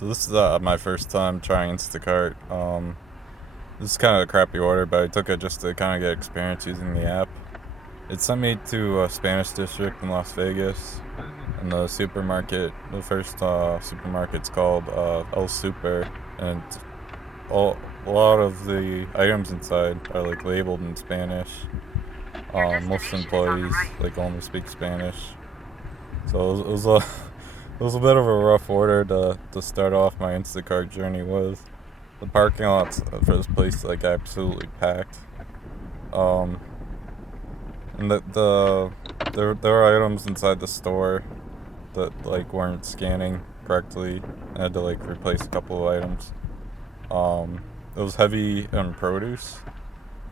So this is my first time trying Instacart. This is kind of a crappy order, but I took it just to kind of get experience using the app. It sent me to a Spanish district in Las Vegas, and the supermarket, the first supermarket's called El Super, and all, a lot of the items inside are like labeled in Spanish. Your Most destination is on the employees right. like only speak Spanish, so it was a it was a bit of a rough order to start off my Instacart journey with. The parking lots for this place like absolutely packed. Um, and there were items inside the store that like weren't scanning correctly. I had to like replace a couple of items. It was heavy on produce,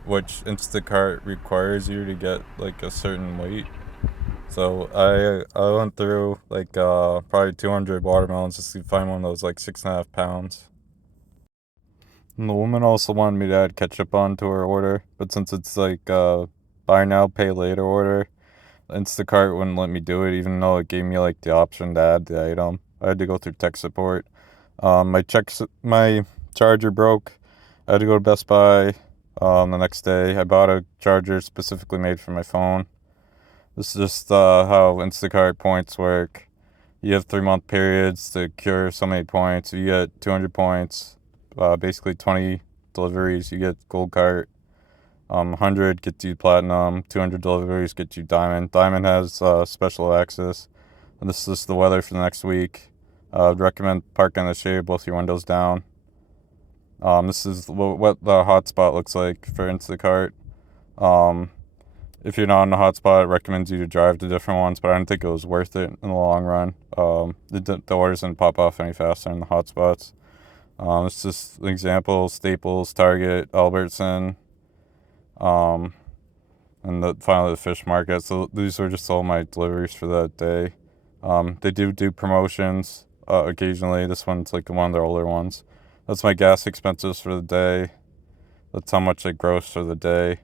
which Instacart requires you to get like a certain weight. So I went through like probably 200 watermelons just to find one that was like 6.5 pounds. And the woman also wanted me to add ketchup onto her order, but since it's like buy now, pay later order, Instacart wouldn't let me do it, even though it gave me like the option to add the item. I had to go through tech support. My charger broke. I had to go to Best Buy. The next day, I bought a charger specifically made for my phone. This is just how Instacart points work. You have 3 month periods to cure so many points. You get 200 points, basically 20 deliveries. You get gold cart. 100 gets you platinum. 200 deliveries get you diamond. Diamond has special access. And this is the weather for the next week. I'd recommend parking in the shade, both your windows down. This is what the hotspot looks like for Instacart. Um, if you're not in the hotspot, it recommends you to drive to different ones, but I don't think it was worth it in the long run. The orders didn't pop off any faster in the hotspots. It's just an example: Staples, Target, Albertson, um, and finally the fish market. So these were just all my deliveries for that day. They do promotions occasionally. This one's like one of their older ones. That's my gas expenses for the day. That's how much I gross for the day.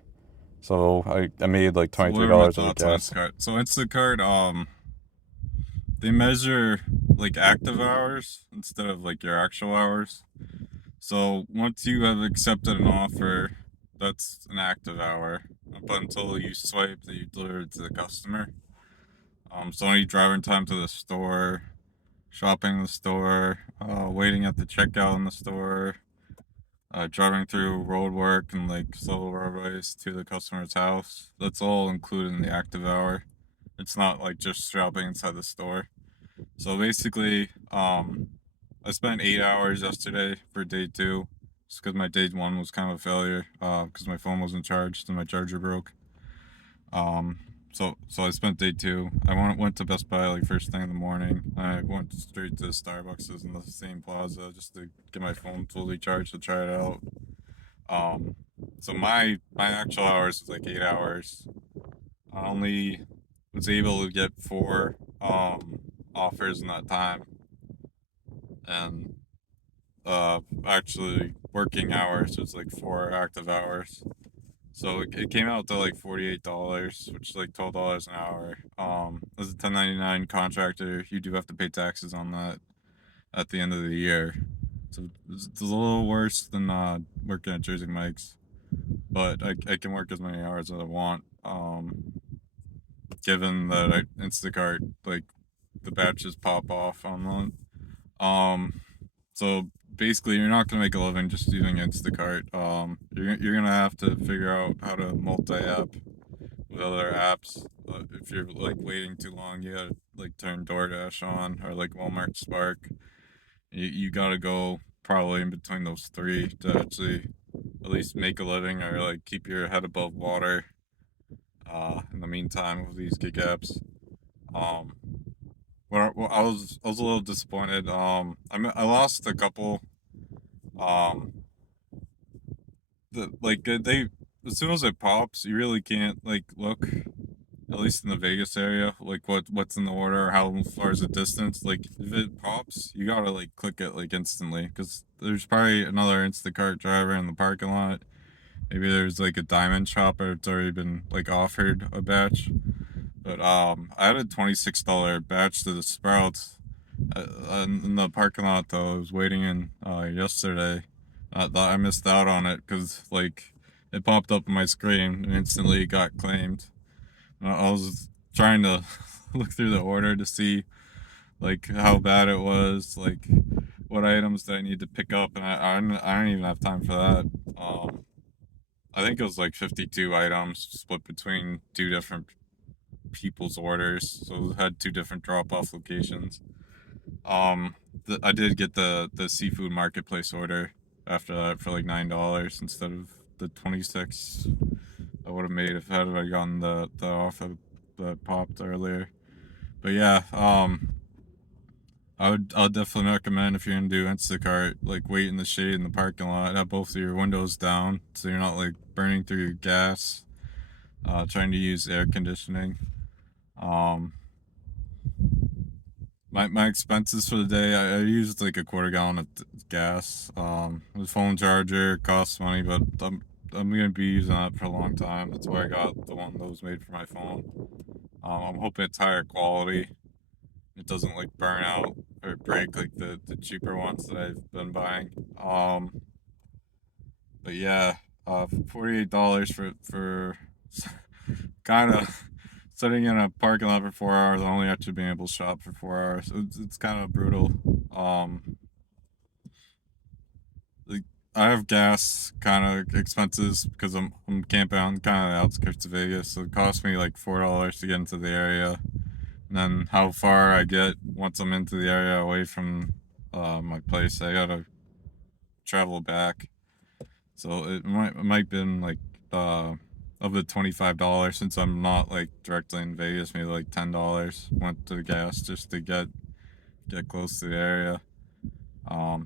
So I made like So twenty what three are my dollars of thoughts on gas. Instacart? So Instacart, they measure like active hours instead of like your actual hours. So once you have accepted an offer, that's an active hour. Up until you swipe that you deliver it to the customer. So any driving time to the store, shopping in the store, waiting at the checkout in the store, driving through road work and like slow roadways to the customer's house. That's all included in the active hour. It's not like just shopping inside the store. So basically, I spent 8 hours yesterday for day two, just because my day one was kind of a failure, because my phone wasn't charged and my charger broke. Um, so I spent day two. I went to Best Buy like first thing in the morning. I went straight to Starbucks in the same plaza just to get my phone fully charged to try it out. Um, so my actual hours was like 8 hours. I only was able to get four offers in that time, and actually working hours was like 4 active hours. So it came out to like $48, which is like $12 an hour. As a 1099 contractor, you do have to pay taxes on that at the end of the year. So it's a little worse than working at Jersey Mike's, but I can work as many hours as I want. Given that Instacart, like, the batches pop off on that. So basically, you're not gonna make a living just using Instacart. You're gonna have to figure out how to multi-app with other apps. If you're like waiting too long, you gotta like turn DoorDash on or like Walmart Spark. You gotta go probably in between those three to actually at least make a living or like keep your head above water. In the meantime, with these gig apps. Um, well, I was a little disappointed. I lost a couple. Um, they as soon as it pops, you really can't like look. At least in the Vegas area, like what's in the order, or how far is the distance. Like if it pops, you gotta like click it like instantly, because there's probably another Instacart driver in the parking lot. Maybe there's like a diamond shopper that's already been like offered a batch. But I had a $26 batch to the Sprouts, In the parking lot though, I was waiting in yesterday. I thought I missed out on it because like it popped up on my screen and instantly got claimed. I was trying to look through the order to see like how bad it was, like what items that I need to pick up, and I don't even have time for that. I think it was like 52 items split between two different people's orders, so it had two different drop-off locations. Um, I did get the seafood marketplace order after that for like $9 instead of the 26 I would have made if I had gotten the offer that popped earlier. But yeah, I would definitely recommend if you're gonna do Instacart, like wait in the shade in the parking lot, have both of your windows down so you're not like burning through your gas, trying to use air conditioning. Um, my expenses for the day, I used like a quarter gallon of gas. The phone charger costs money, but I'm gonna be using that for a long time. That's why I got the one that was made for my phone. I'm hoping it's higher quality. It doesn't like burn out or break like the cheaper ones that I've been buying. But yeah, $48 for kind of sitting in a parking lot for 4 hours, only actually being able to shop for 4 hours. It's kind of brutal. Um, like I have gas kind of expenses because I'm camping on kind of the outskirts of Vegas, so it costs me like $4 to get into the area, and then how far I get once I'm into the area away from my place, I gotta travel back. So it might been like uh of the $25 since I'm not like directly in Vegas, maybe like $10 went to the gas just to get close to the area.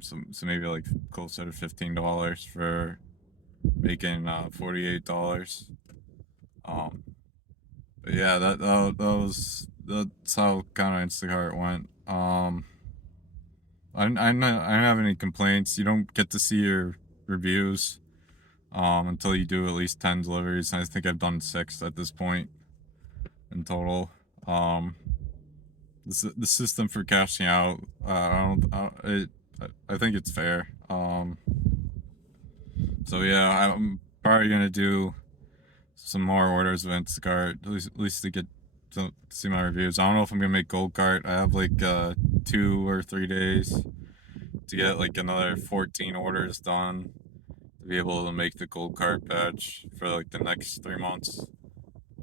So maybe like closer to $15 for making $48. Um, but yeah, that's how kind of Instacart went. I don't have any complaints. You don't get to see your reviews until you do at least 10 deliveries. And I think I've done 6 at this point in total. Um, the system for cashing out, I think it's fair. So yeah, I'm probably gonna do some more orders of Instacart, at least to get to see my reviews. I don't know if I'm gonna make Gold Cart. I have like 2 or 3 days to get like another 14 orders done to be able to make the Gold Cart badge for like the next 3 months,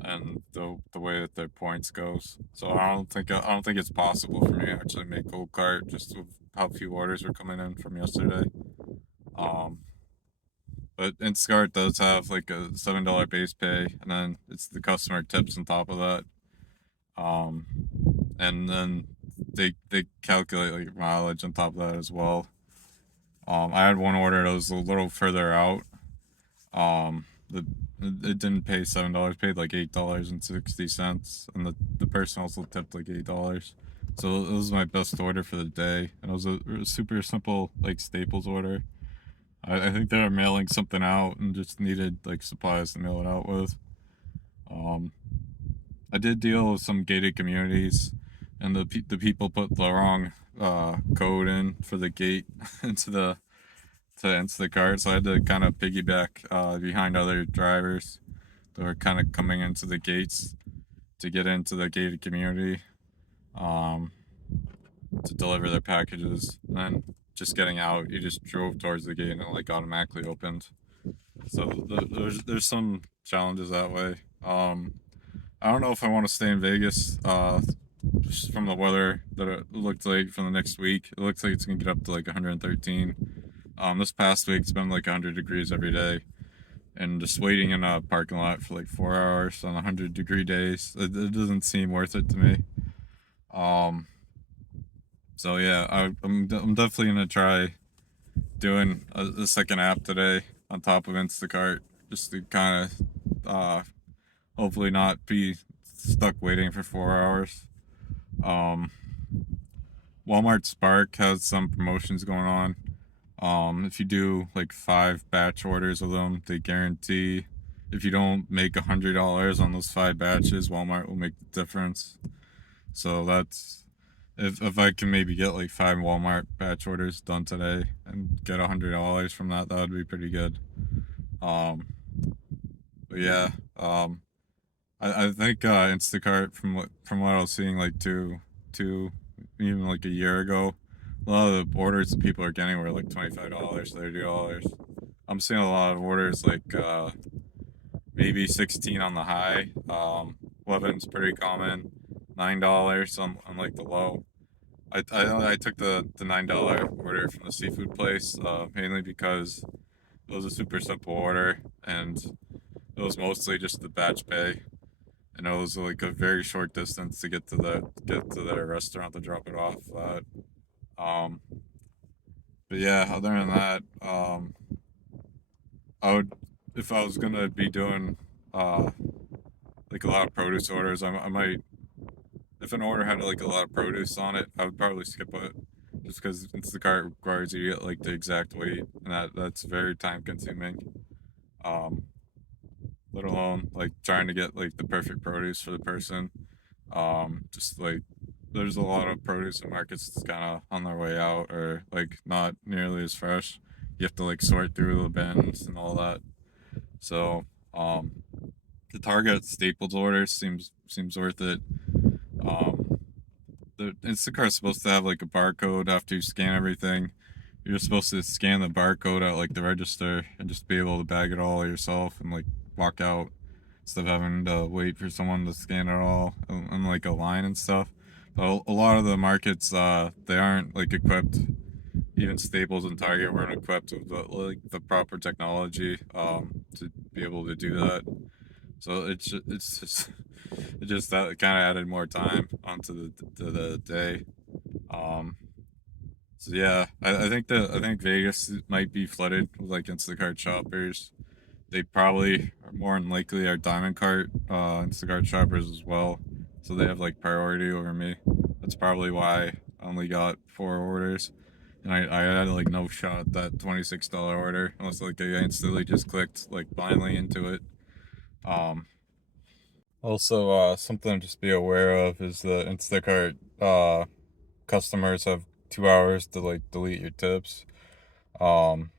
and the way that their points goes. So I don't think it's possible for me to actually make Gold Cart just with how few orders were coming in from yesterday. Um, but Instacart does have like a $7 base pay, and then it's the customer tips on top of that. Um, and then they calculate like mileage on top of that as well. I had one order that was a little further out. The it didn't pay $7, paid like $8.60, and the person also tipped like $8. So it was my best order for the day, and it was a super simple like Staples order. I think they were mailing something out and just needed like supplies to mail it out with. Um, I did deal with some gated communities, and the people put the wrong code in for the gate into the to Instacart, so I had to kind of piggyback behind other drivers that were kind of coming into the gates to get into the gated community um, to deliver their packages. And then just getting out, you just drove towards the gate and it like automatically opened. So there's some challenges that way. I don't know if I want to stay in Vegas. Just from the weather that it looked like for the next week, it looks like it's gonna get up to like 113. This past week it's been like 100 degrees every day, and just waiting in a parking lot for like 4 hours on 100-degree days, it doesn't seem worth it to me. Um, so yeah, I'm definitely gonna try doing a second app today on top of Instacart just to kind of hopefully not be stuck waiting for 4 hours. Um, Walmart Spark has some promotions going on. If you do like 5 batch orders of them, they guarantee if you don't make $100 on those 5 batches, Walmart will make the difference. So if I can maybe get like 5 Walmart batch orders done today and get $100 from that, that would be pretty good. Um, but yeah, I think Instacart from what I was seeing like two even like a year ago, a lot of the orders that people are getting were like $25, $30. I'm seeing a lot of orders like maybe 16 on the high. 11's pretty common. $9 on like the low. I took the $9 order from the seafood place mainly because it was a super simple order and it was mostly just the batch pay and it was like a very short distance to get to the restaurant to drop it off at. Um, but yeah, other than that, I would if I was gonna be doing uh like a lot of produce orders, I might if an order had like a lot of produce on it, I would probably skip it just because Instacart requires you to get like the exact weight, and that's very time consuming. Um, let alone like trying to get like the perfect produce for the person. Just like there's a lot of produce in markets that's kind of on their way out or like not nearly as fresh. You have to like sort through the bins and all that. So um, the Target staples order seems worth it. Um, the Instacart's supposed to have like a barcode after you scan everything. You're supposed to scan the barcode at like the register and just be able to bag it all yourself and like walk out instead of having to wait for someone to scan it all and like a line and stuff. But a lot of the markets, they aren't like equipped. Even Staples and Target weren't equipped with the proper technology to be able to do that. So it's just it just that kind of added more time onto the day. Um, so yeah, I think Vegas might be flooded with like Instacart shoppers. They probably are more than likely are Diamond Cart Instacart shoppers as well. So they have like priority over me. That's probably why I only got 4 orders. And I had like no shot at that $26 order unless like I instantly just clicked like blindly into it. Um, Also, something to just be aware of is the Instacart customers have 2 hours to like delete your tips. Um,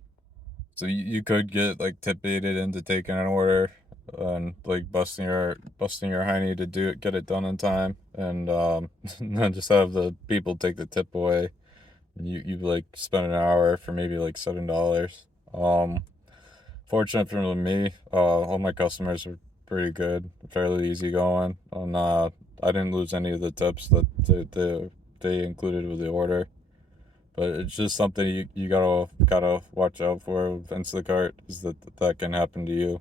so you could get like tip baited into taking an order and like busting your hiney to get it done in time, and then just have the people take the tip away. And you like spend an hour for maybe like $7. Fortunate for me, all my customers were pretty good, fairly easy going, and I didn't lose any of the tips that they included with the order. But it's just something you gotta watch out for with Instacart is that can happen to you.